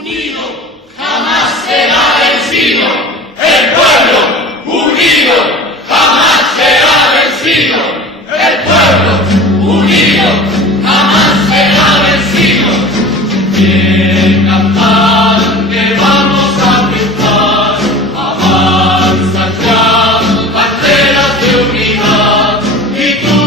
unido jamás será vencido. El pueblo unido jamás será vencido. El pueblo unido jamás será vencido. Bien cantante vamos a triunfar. Avanza ya, banderas de unidad. Y tú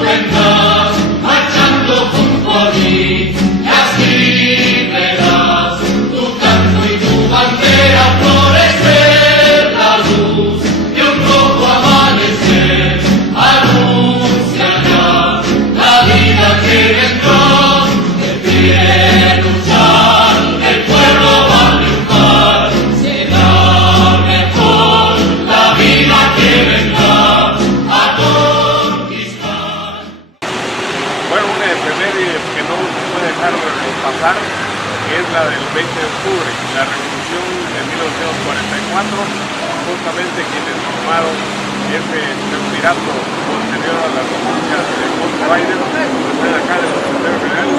vendrás marchando junto a mí. Y así verás tu canto y tu bandera florecer. La luz de un rojo amanecer anuncia ya la vida que vendrá. De pie luchar, el pueblo va a triunfar. Será mejor la vida que vendrá a conquistar. Bueno, una efeméride que no se puede dejar de pasar es la del 20 de octubre, la revolución de 1944, justamente quienes formaron ese triunvirato posterior a la República de Fort Biden, desde acá de los secretarios generales,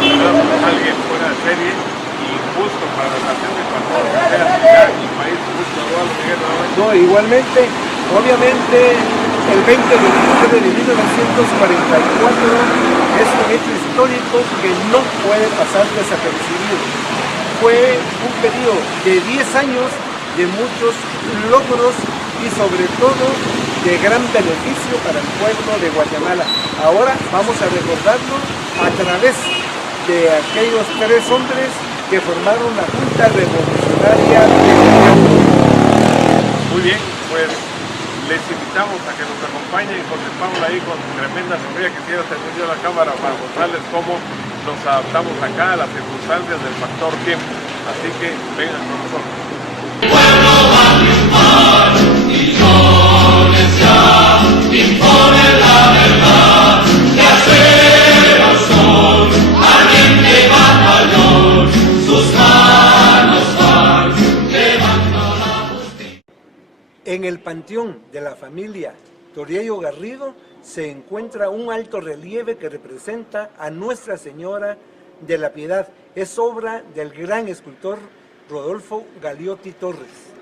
y alguien fuera de serie, y justo para la nación de Ecuador, que sea ciudad y país, justo Eduardo Miguel Navarro. No, igualmente, obviamente, el 20 de octubre de 1944 es un hecho histórico que no puede pasar desapercibido. Fue un periodo de 10 años de muchos logros y sobre todo de gran beneficio para el pueblo de Guatemala. Ahora vamos a recordarlo a través de aquellos 3 hombres que formaron la Junta Revolucionaria de Guatemala. Muy bien, pues les invitamos a que nos acompañen y contemplamos ahí con tremenda sonrisa. Quisiera tener yo la cámara para mostrarles cómo nos adaptamos acá a las circunstancias del factor tiempo. Así que vengan con nosotros. El pueblo va a triunfar, millones ya imponen la verdad. De acero son, valiente batallón, sus manos van llevando la justicia. En el panteón de la familia Toriello Garrido se encuentra un alto relieve que representa a Nuestra Señora de la Piedad. Es obra del gran escultor Rodolfo Galiotti Torres.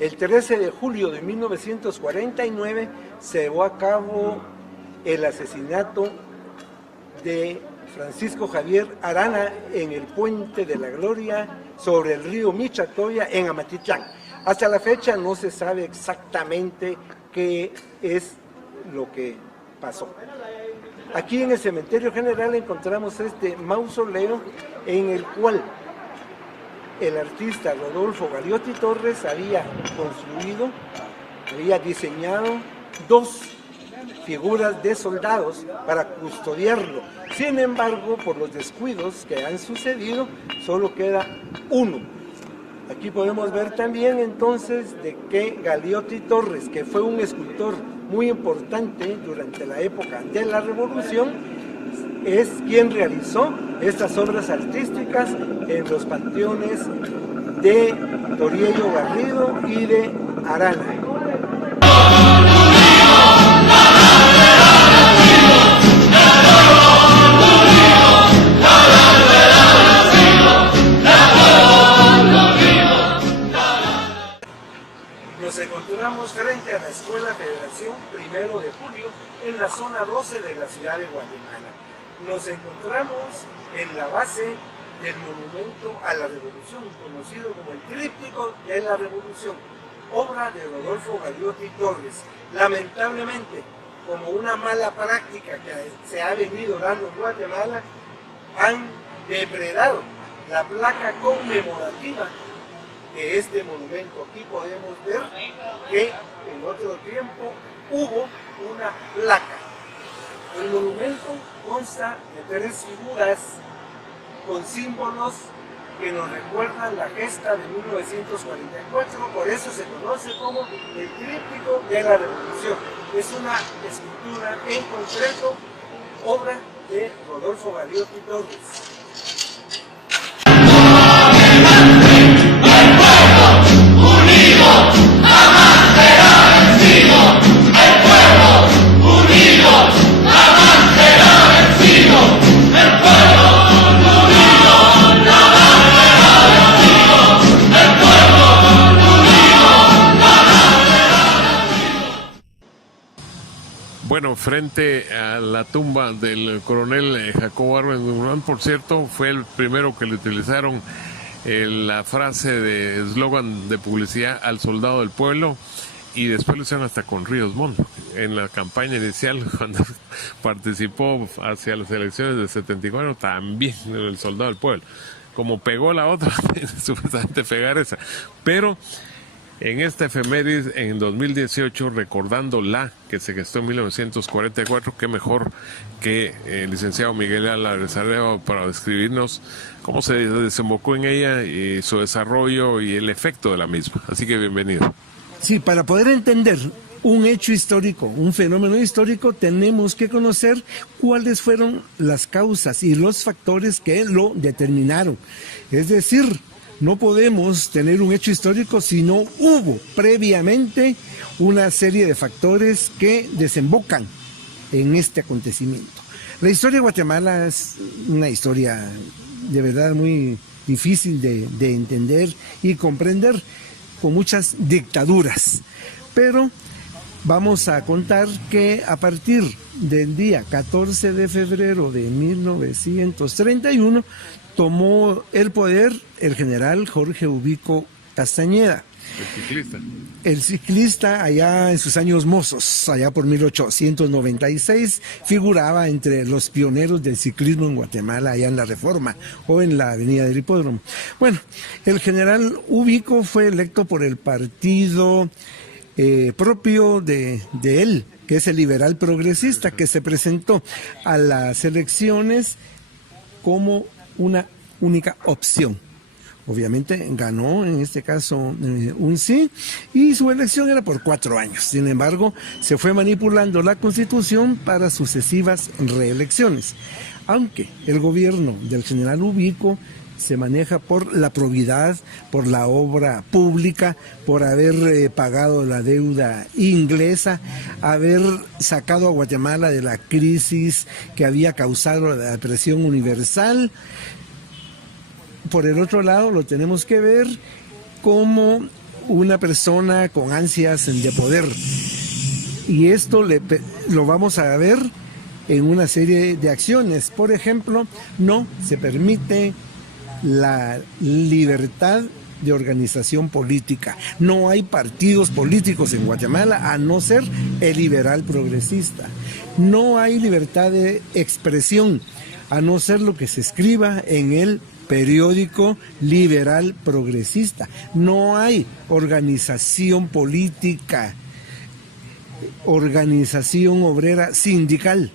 El 13 de julio de 1949 se llevó a cabo el asesinato de Francisco Javier Arana en el Puente de la Gloria sobre el río Michatoya en Amatitlán. Hasta la fecha no se sabe exactamente qué es lo que pasó. Aquí en el Cementerio General encontramos este mausoleo en el cual el artista Rodolfo Galiotti Torres había construido, había diseñado 2 figuras de soldados para custodiarlo. Sin embargo, por los descuidos que han sucedido, solo queda 1. Aquí podemos ver también entonces de que Galiotti Torres, que fue un escultor muy importante durante la época de la Revolución, es quien realizó estas obras artísticas en los panteones de Toriello Garrido y de Arana. Nos encontramos frente a la Escuela Federación 1 de Julio en la zona 12 de la ciudad de Guatemala. Nos encontramos en la base del Monumento a la Revolución, conocido como el Tríptico de la Revolución, obra de Rodolfo Galiotti Torres. Lamentablemente, como una mala práctica que se ha venido dando en Guatemala, han depredado la placa conmemorativa de este monumento. Aquí podemos ver que en otro tiempo hubo una placa. El monumento consta de 3 figuras con símbolos que nos recuerda la gesta de 1944, por eso se conoce como el tríptico de la Revolución. Es una escultura en concreto, obra de Rodolfo Gariotti Torres. Bueno, frente a la tumba del coronel Jacobo Arbenz Guzmán, por cierto, fue el primero que le utilizaron la frase de eslogan de publicidad al soldado del pueblo, y después lo hicieron hasta con Ríos Montt en la campaña inicial cuando participó hacia las elecciones del 74, también el soldado del pueblo. Como pegó la otra, supuestamente pegar esa, pero en esta efemérides en 2018, recordando la que se gestó en 1944, qué mejor que el licenciado Miguel Álvarez Arevalo para describirnos cómo se desembocó en ella y su desarrollo y el efecto de la misma. Así que bienvenido. Sí, para poder entender un hecho histórico, un fenómeno histórico, tenemos que conocer cuáles fueron las causas y los factores que lo determinaron. Es decir, no podemos tener un hecho histórico si no hubo previamente una serie de factores que desembocan en este acontecimiento. La historia de Guatemala es una historia de verdad muy difícil de entender y comprender, con muchas dictaduras, pero vamos a contar que a partir del día 14 de febrero de 1931 tomó el poder el general Jorge Ubico Castañeda. El ciclista allá en sus años mozos, allá por 1896, figuraba entre los pioneros del ciclismo en Guatemala, allá en la Reforma o en la avenida del Hipódromo. Bueno, el general Ubico fue electo por el partido propio de él, que es el Liberal Progresista, que se presentó a las elecciones como una única opción. Obviamente ganó, en este caso, un sí, y su elección era por 4 años. Sin embargo, se fue manipulando la Constitución para sucesivas reelecciones. Aunque el gobierno del general Ubico se maneja por la probidad, por la obra pública, por haber pagado la deuda inglesa, haber sacado a Guatemala de la crisis que había causado la depresión universal. Por el otro lado, lo tenemos que ver como una persona con ansias de poder. Y esto lo vamos a ver en una serie de acciones. Por ejemplo, no se permite la libertad de organización política. No hay partidos políticos en Guatemala a no ser el Liberal Progresista. No hay libertad de expresión a no ser lo que se escriba en el periódico Liberal Progresista. No hay organización política, organización obrera sindical.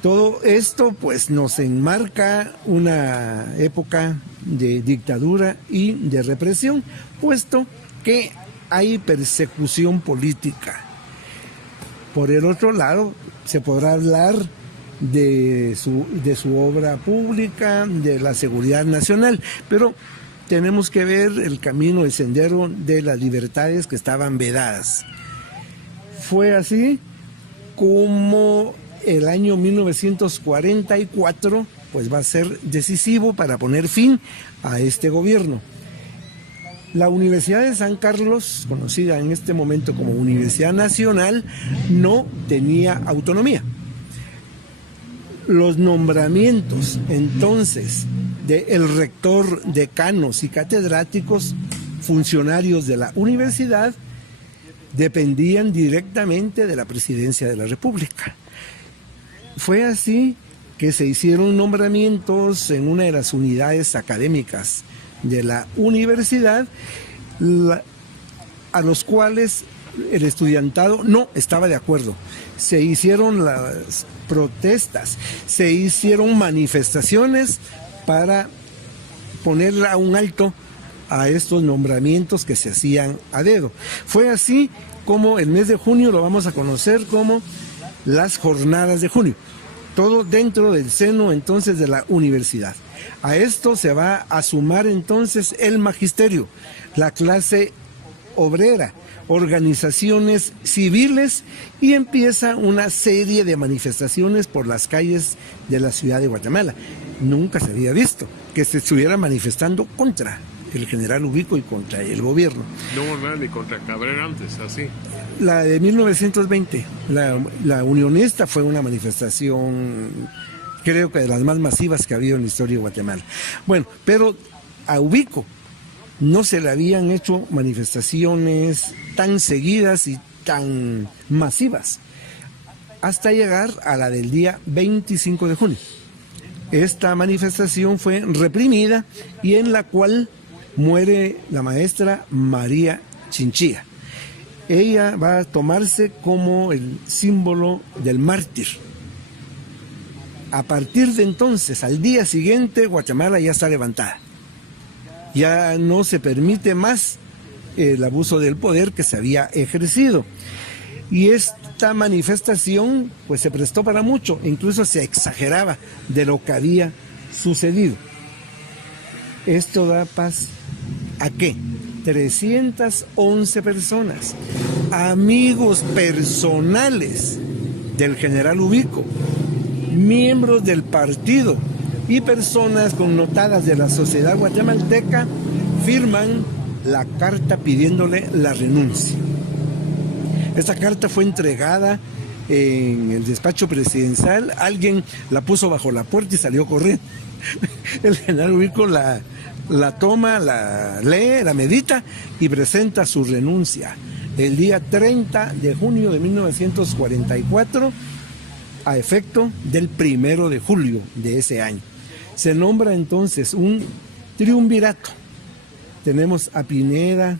Todo esto pues nos enmarca una época de dictadura y de represión, puesto que hay persecución política. Por el otro lado, se podrá hablar de su obra pública, de la seguridad nacional, pero tenemos que ver el camino, el sendero de las libertades que estaban vedadas. Fue así como el año 1944 pues va a ser decisivo para poner fin a este gobierno. La Universidad de San Carlos, conocida en este momento como Universidad Nacional, no tenía autonomía. Los nombramientos entonces del rector, decanos y catedráticos, funcionarios de la universidad, dependían directamente de la Presidencia de la República. Fue así que se hicieron nombramientos en una de las unidades académicas de la universidad, a los cuales el estudiantado no estaba de acuerdo. Se hicieron las protestas, se hicieron manifestaciones para poner a un alto a estos nombramientos que se hacían a dedo. Fue así como el mes de junio lo vamos a conocer como las jornadas de junio, todo dentro del seno entonces de la universidad. A esto se va a sumar entonces el magisterio, la clase obrera, organizaciones civiles, y empieza una serie de manifestaciones por las calles de la ciudad de Guatemala. Nunca se había visto que se estuviera manifestando contra el general Ubico y contra el gobierno. No hubo nada ni contra Cabrera antes, así. La de 1920, la unionista, fue una manifestación, creo que de las más masivas que ha habido en la historia de Guatemala. Bueno, pero a Ubico no se le habían hecho manifestaciones tan seguidas y tan masivas, hasta llegar a la del día 25 de junio. Esta manifestación fue reprimida y en la cual muere la maestra María Chinchilla. Ella va a tomarse como el símbolo del mártir. A partir de entonces, al día siguiente, Guatemala ya está levantada. Ya no se permite más el abuso del poder que se había ejercido. Y esta manifestación pues se prestó para mucho, incluso se exageraba de lo que había sucedido. Esto da paz ¿a qué? 311 personas, amigos personales del general Ubico, miembros del partido y personas connotadas de la sociedad guatemalteca firman la carta pidiéndole la renuncia. Esta carta fue entregada en el despacho presidencial, alguien la puso bajo la puerta y salió corriendo. El general Ubico la toma, la lee, la medita y presenta su renuncia el día 30 de junio de 1944 a efecto del 1 de julio de ese año. Se nombra entonces un triunvirato. Tenemos a Pineda,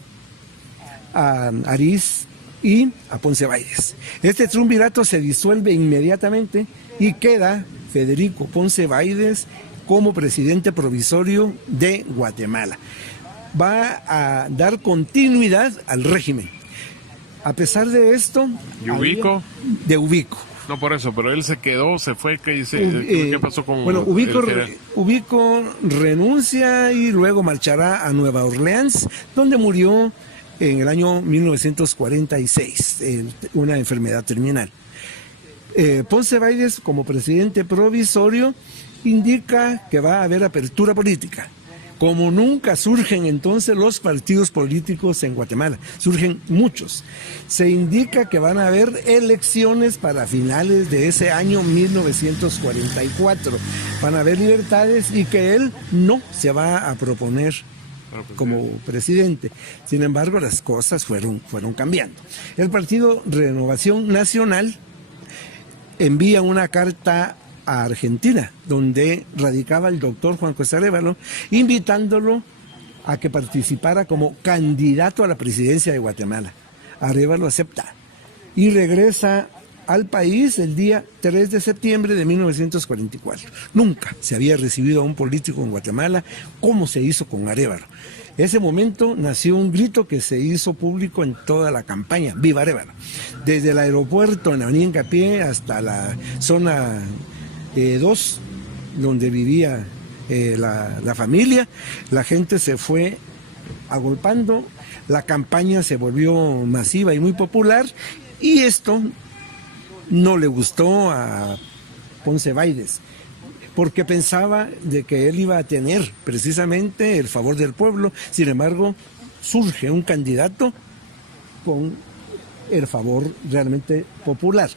a Ariz y a Ponce Báidez. Este triunvirato se disuelve inmediatamente y queda Federico Ponce Báidez como presidente provisorio de Guatemala. Va a dar continuidad al régimen. A pesar de esto... ¿Y Ubico? De Ubico. No por eso, pero él se quedó, se fue, ¿qué pasó con bueno, Ubico renuncia y luego marchará a Nueva Orleans, donde murió en el año 1946, una enfermedad terminal. Ponce Báidez, como presidente provisorio, indica que va a haber apertura política. Como nunca surgen entonces los partidos políticos en Guatemala, surgen muchos. Se indica que van a haber elecciones para finales de ese año 1944. Van a haber libertades y que él no se va a proponer como presidente. Sin embargo, las cosas fueron cambiando. El Partido Renovación Nacional envía una carta a Argentina, donde radicaba el doctor Juan José Arévalo, invitándolo a que participara como candidato a la presidencia de Guatemala. Arévalo acepta y regresa al país el día 3 de septiembre de 1944. Nunca se había recibido a un político en Guatemala como se hizo con Arévalo. Ese momento nació un grito que se hizo público en toda la campaña: ¡Viva Arévalo! Desde el aeropuerto en Avenida Hincapié hasta la zona 2, donde vivía la familia, la gente se fue agolpando, la campaña se volvió masiva y muy popular, y esto no le gustó a Ponce Báidez, porque pensaba de que él iba a tener precisamente el favor del pueblo. Sin embargo, surge un candidato con el favor realmente popular.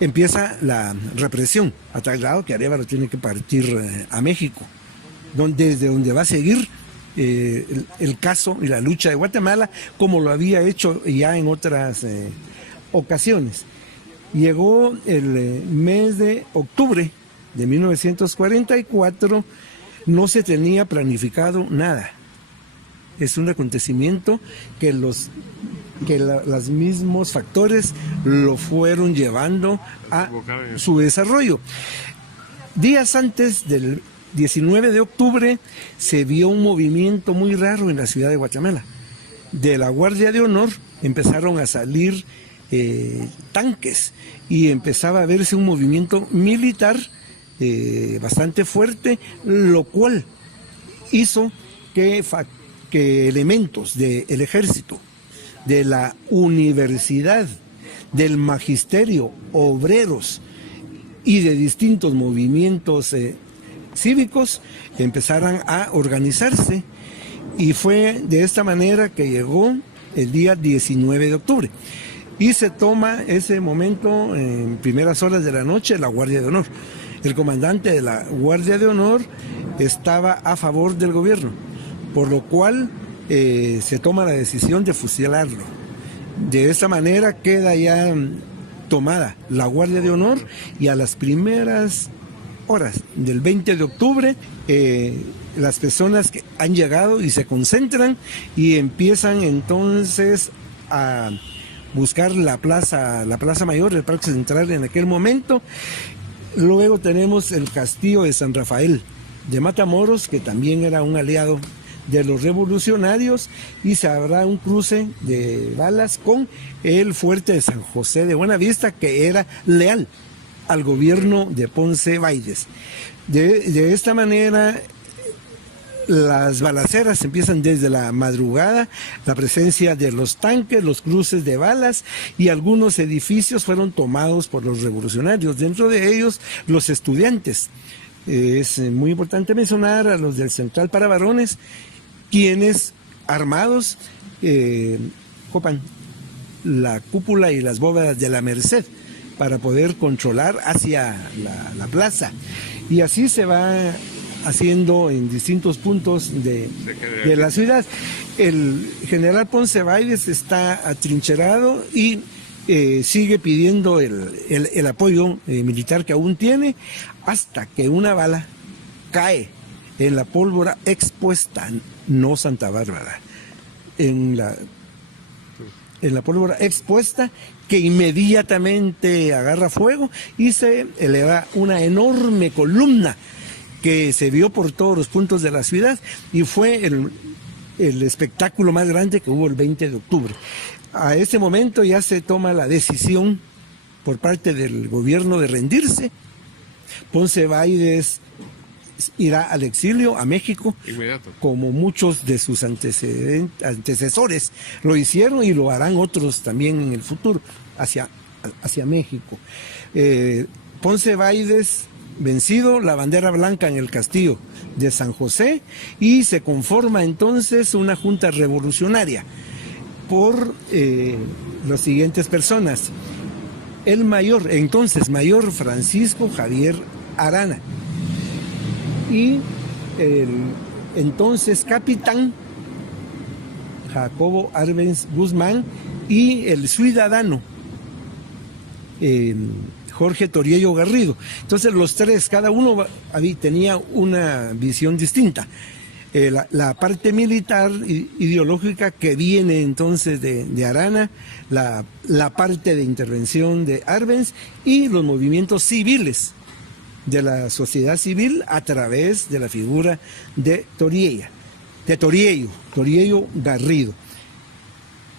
Empieza la represión, a tal grado que Arévalo tiene que partir a México, desde donde va a seguir el caso y la lucha de Guatemala, como lo había hecho ya en otras ocasiones. Llegó el mes de octubre de 1944, no se tenía planificado nada. Es un acontecimiento que los mismos factores lo fueron llevando a su desarrollo. Días antes del 19 de octubre se vio un movimiento muy raro en la ciudad de Guatemala. De la Guardia de Honor empezaron a salir tanques y empezaba a verse un movimiento militar bastante fuerte, lo cual hizo que elementos del ejército, de la universidad, del magisterio, obreros y de distintos movimientos cívicos empezaran a organizarse, y fue de esta manera que llegó el día 19 de octubre y se toma ese momento en primeras horas de la noche la Guardia de Honor. El comandante de la Guardia de Honor estaba a favor del gobierno, por lo cual se toma la decisión de fusilarlo. De esta manera queda ya tomada la Guardia de Honor, y a las primeras horas del 20 de octubre las personas que han llegado y se concentran y empiezan entonces a buscar la plaza mayor, el Parque Central en aquel momento. Luego tenemos el castillo de San Rafael de Matamoros, que también era un aliado de los revolucionarios, y se habrá un cruce de balas con el fuerte de San José de Buenavista, que era leal al gobierno de Ponce Baides. De esta manera, las balaceras empiezan desde la madrugada, la presencia de los tanques, los cruces de balas, y algunos edificios fueron tomados por los revolucionarios, dentro de ellos los estudiantes. Es muy importante mencionar a los del Central para Varones, quienes armados copan la cúpula y las bóvedas de la Merced para poder controlar hacia la plaza, y así se va haciendo en distintos puntos de la ciudad. El general Ponce Baides está atrincherado y sigue pidiendo el apoyo militar que aún tiene, hasta que una bala cae en la pólvora expuesta, no Santa Bárbara, en la pólvora expuesta, que inmediatamente agarra fuego y se eleva una enorme columna que se vio por todos los puntos de la ciudad, y fue el espectáculo más grande que hubo el 20 de octubre. A este momento ya se toma la decisión por parte del gobierno de rendirse. Ponce Baides irá al exilio a México, Inmediato, como muchos de sus antecesores lo hicieron, y lo harán otros también en el futuro, hacia México. Ponce Baides vencido, la bandera blanca en el castillo de San José, y se conforma entonces una junta revolucionaria por las siguientes personas. El mayor Francisco Javier Arana, y el entonces capitán Jacobo Arbenz Guzmán, y el ciudadano Jorge Toriello Garrido. Entonces los tres, cada uno tenía una visión distinta. La parte militar ideológica que viene entonces de Arana, la parte de intervención de Arbenz, y los movimientos civiles de la sociedad civil a través de la figura de Toriello Garrido.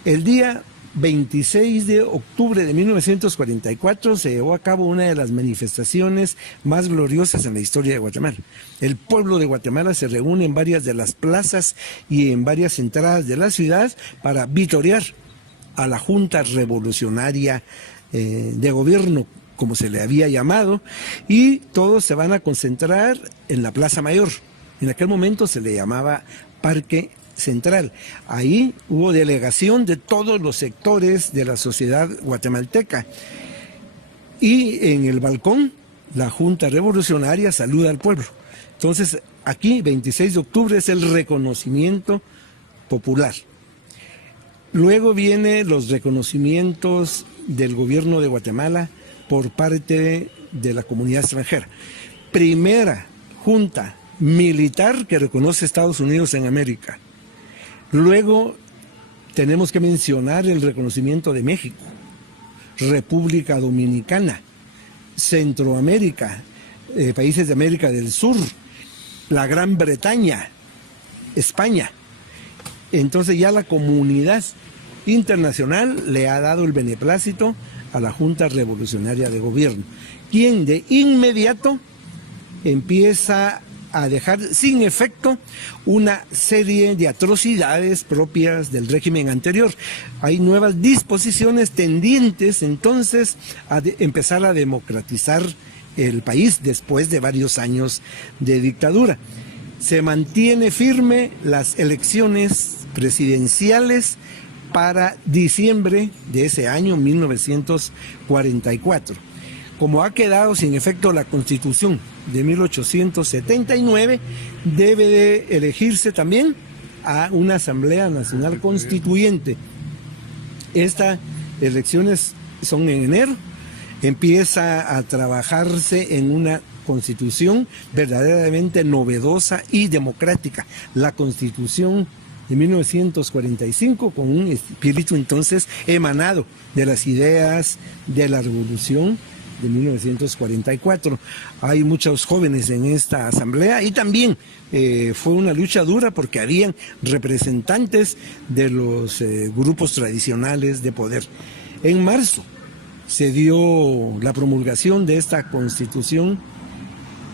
El día 26 de octubre de 1944 se llevó a cabo una de las manifestaciones más gloriosas en la historia de Guatemala. El pueblo de Guatemala se reúne en varias de las plazas y en varias entradas de la ciudad para vitorear a la Junta Revolucionaria de Gobierno, como se le había llamado, y todos se van a concentrar en la Plaza Mayor. En aquel momento se le llamaba Parque Central. Ahí hubo delegación de todos los sectores de la sociedad guatemalteca, y en el balcón la Junta Revolucionaria saluda al pueblo. Entonces aquí 26 de octubre es el reconocimiento popular. Luego vienen los reconocimientos del gobierno de Guatemala por parte de la comunidad extranjera. Primera junta militar que reconoce Estados Unidos en América. Luego tenemos que mencionar el reconocimiento de México, República Dominicana, Centroamérica, países de América del Sur, la Gran Bretaña, España. Entonces ya la comunidad internacional le ha dado el beneplácito a la Junta Revolucionaria de Gobierno, quien de inmediato empieza a dejar sin efecto una serie de atrocidades propias del régimen anterior. Hay nuevas disposiciones tendientes entonces a empezar a democratizar el país después de varios años de dictadura. Se mantiene firme las elecciones presidenciales para diciembre de ese año 1944. Como ha quedado sin efecto la Constitución de 1879, debe de elegirse también a una Asamblea Nacional Constituyente. Estas elecciones son en enero, empieza a trabajarse en una Constitución verdaderamente novedosa y democrática, la Constitución de 1945, con un espíritu entonces emanado de las ideas de la Revolución de 1944. Hay muchos jóvenes en esta asamblea y también fue una lucha dura porque habían representantes de los grupos tradicionales de poder. En marzo se dio la promulgación de esta Constitución.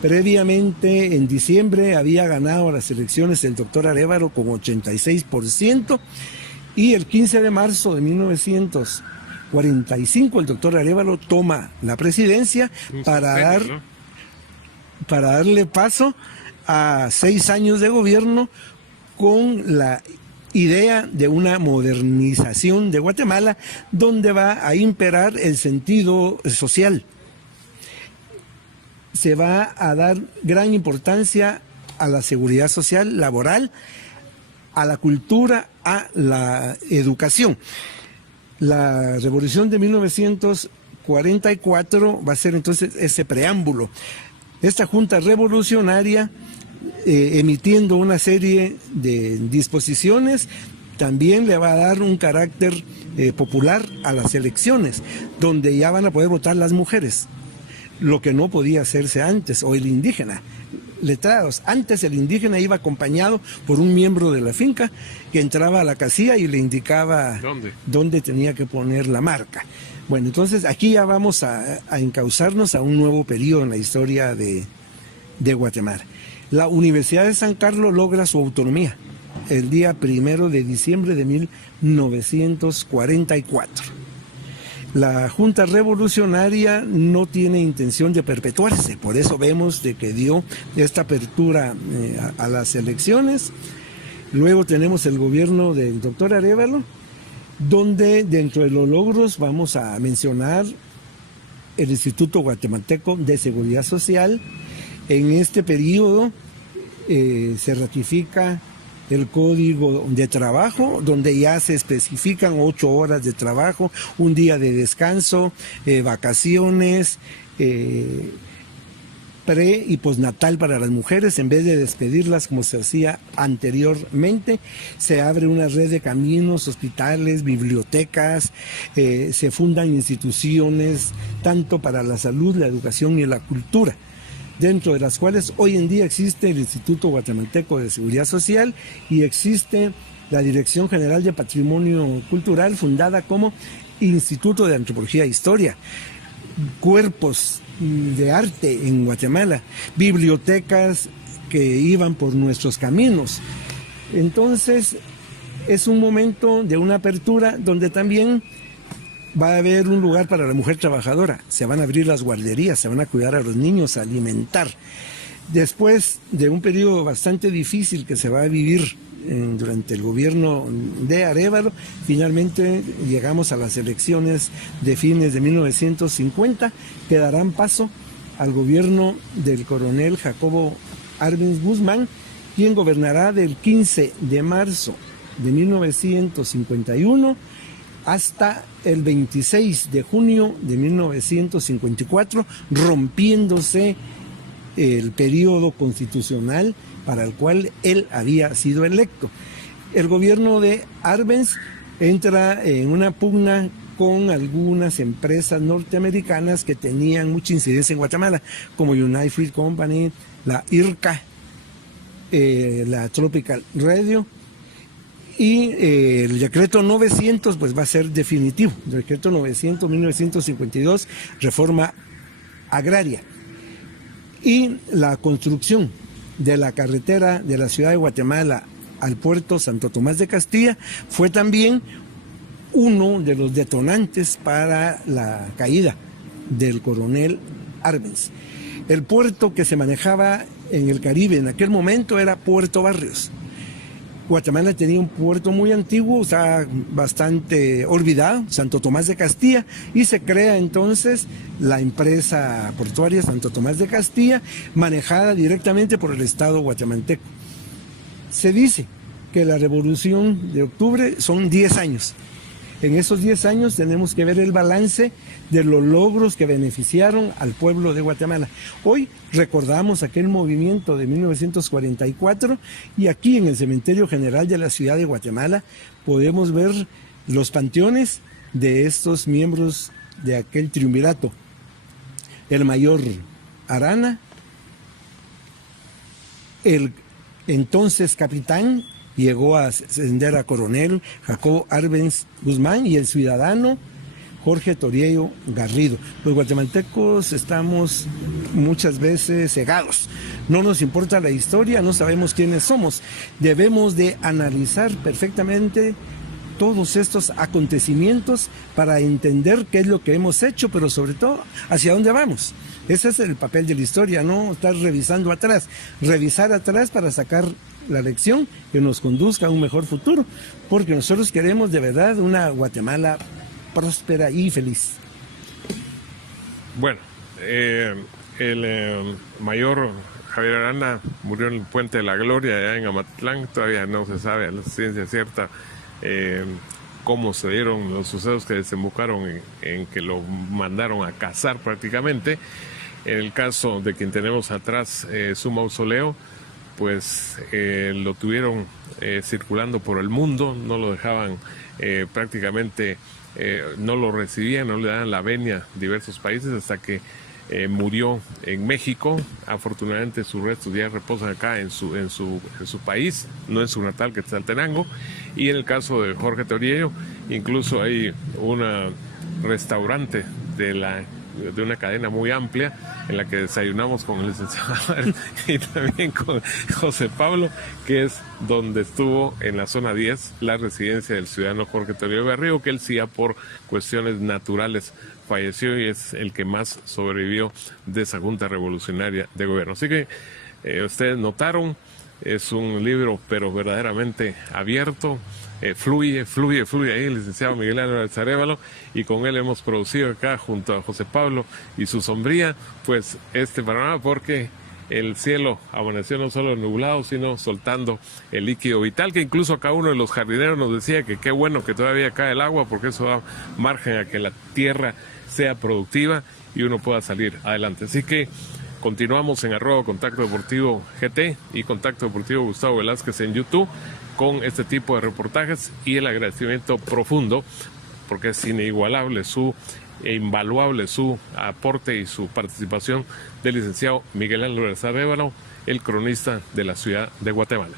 Previamente, en diciembre, había ganado las elecciones el doctor Arévalo con 86%, y el 15 de marzo de 1945 el doctor Arévalo toma la presidencia para darle paso a 6 años de gobierno con la idea de una modernización de Guatemala, donde va a imperar el sentido social. Se va a dar gran importancia a la seguridad social, laboral, a la cultura, a la educación. La revolución de 1944 va a ser entonces ese preámbulo. Esta Junta Revolucionaria, emitiendo una serie de disposiciones, también le va a dar un carácter popular a las elecciones, donde ya van a poder votar las mujeres, lo que no podía hacerse antes, o el indígena. Letrados. Antes el indígena iba acompañado por un miembro de la finca que entraba a la casilla y le indicaba dónde tenía que poner la marca. Bueno, entonces aquí ya vamos a encauzarnos a un nuevo periodo en la historia de Guatemala. La Universidad de San Carlos logra su autonomía el día 1 de diciembre de 1944. La Junta Revolucionaria no tiene intención de perpetuarse, por eso vemos de que dio esta apertura a las elecciones. Luego tenemos el gobierno del doctor Arévalo, donde dentro de los logros vamos a mencionar el Instituto Guatemalteco de Seguridad Social. En este periodo se ratifica el Código de Trabajo, donde ya se especifican 8 horas de trabajo, un día de descanso, vacaciones, pre y postnatal para las mujeres. En vez de despedirlas como se hacía anteriormente, se abre una red de caminos, hospitales, bibliotecas, se fundan instituciones tanto para la salud, la educación y la cultura, dentro de las cuales hoy en día existe el Instituto Guatemalteco de Seguridad Social y existe la Dirección General de Patrimonio Cultural, fundada como Instituto de Antropología e Historia, cuerpos de arte en Guatemala, bibliotecas que iban por nuestros caminos. Entonces es un momento de una apertura donde también va a haber un lugar para la mujer trabajadora, se van a abrir las guarderías, se van a cuidar a los niños, a alimentar. Después de un periodo bastante difícil que se va a vivir durante el gobierno de Arévalo, finalmente llegamos a las elecciones de fines de 1950, que darán paso al gobierno del coronel Jacobo Arbenz Guzmán, quien gobernará del 15 de marzo de 1951 hasta el 26 de junio de 1954, rompiéndose el periodo constitucional para el cual él había sido electo. El gobierno de Arbenz entra en una pugna con algunas empresas norteamericanas que tenían mucha incidencia en Guatemala, como United Fruit Company, la IRCA, la Tropical Radio. Y el decreto 900 pues va a ser definitivo, el decreto 900-1952, reforma agraria. Y la construcción de la carretera de la ciudad de Guatemala al puerto Santo Tomás de Castilla fue también uno de los detonantes para la caída del coronel Arbenz. El puerto que se manejaba en el Caribe en aquel momento era Puerto Barrios. Guatemala tenía un puerto muy antiguo, está bastante olvidado, Santo Tomás de Castilla, y se crea entonces la empresa portuaria Santo Tomás de Castilla, manejada directamente por el Estado guatemalteco. Se dice que la Revolución de Octubre son 10 años. En esos 10 años tenemos que ver el balance de los logros que beneficiaron al pueblo de Guatemala. Hoy recordamos aquel movimiento de 1944 y aquí en el Cementerio General de la Ciudad de Guatemala podemos ver los panteones de estos miembros de aquel triunvirato. El mayor Arana, el entonces capitán, llegó a ascender a coronel Jacobo Arbenz Guzmán, y el ciudadano Jorge Toriello Garrido. Los guatemaltecos estamos muchas veces cegados. No nos importa la historia, no sabemos quiénes somos. Debemos de analizar perfectamente todos estos acontecimientos para entender qué es lo que hemos hecho, pero sobre todo hacia dónde vamos. Ese es el papel de la historia, no estar revisando atrás. Revisar atrás para sacar la lección que nos conduzca a un mejor futuro, porque nosotros queremos de verdad una Guatemala próspera y feliz. Bueno, el mayor Javier Arana murió en el Puente de la Gloria, allá en Amatlán. Todavía no se sabe a la ciencia cierta cómo se dieron los sucesos que desembocaron en que lo mandaron a cazar prácticamente. En el caso de quien tenemos atrás su mausoleo, pues lo tuvieron circulando por el mundo, no lo dejaban prácticamente, no lo recibían, no le daban la venia a diversos países hasta que murió en México. Afortunadamente sus restos ya reposan acá en su país, no en su natal Quetzaltenango. Y en el caso de Jorge Toriello, incluso hay un restaurante de una cadena muy amplia en la que desayunamos con el licenciado y también con José Pablo, que es donde estuvo en la zona 10 la residencia del ciudadano Jorge Toriello Garrido, que él sí ya por cuestiones naturales falleció y es el que más sobrevivió de esa junta revolucionaria de gobierno. Así que ustedes notaron, es un libro pero verdaderamente abierto. Fluye ahí el licenciado Miguel Álvarez Arévalo, y con él hemos producido acá junto a José Pablo y su sombría pues este panorama, porque el cielo amaneció no solo nublado sino soltando el líquido vital, que incluso acá uno de los jardineros nos decía que qué bueno que todavía cae el agua, porque eso da margen a que la tierra sea productiva y uno pueda salir adelante. Así que continuamos en @Contacto Deportivo GT y Contacto Deportivo Gustavo Velázquez en YouTube con este tipo de reportajes, y el agradecimiento profundo, porque es inigualable invaluable su aporte y su participación, del licenciado Miguel Álvarez Arévalo, el cronista de la ciudad de Guatemala.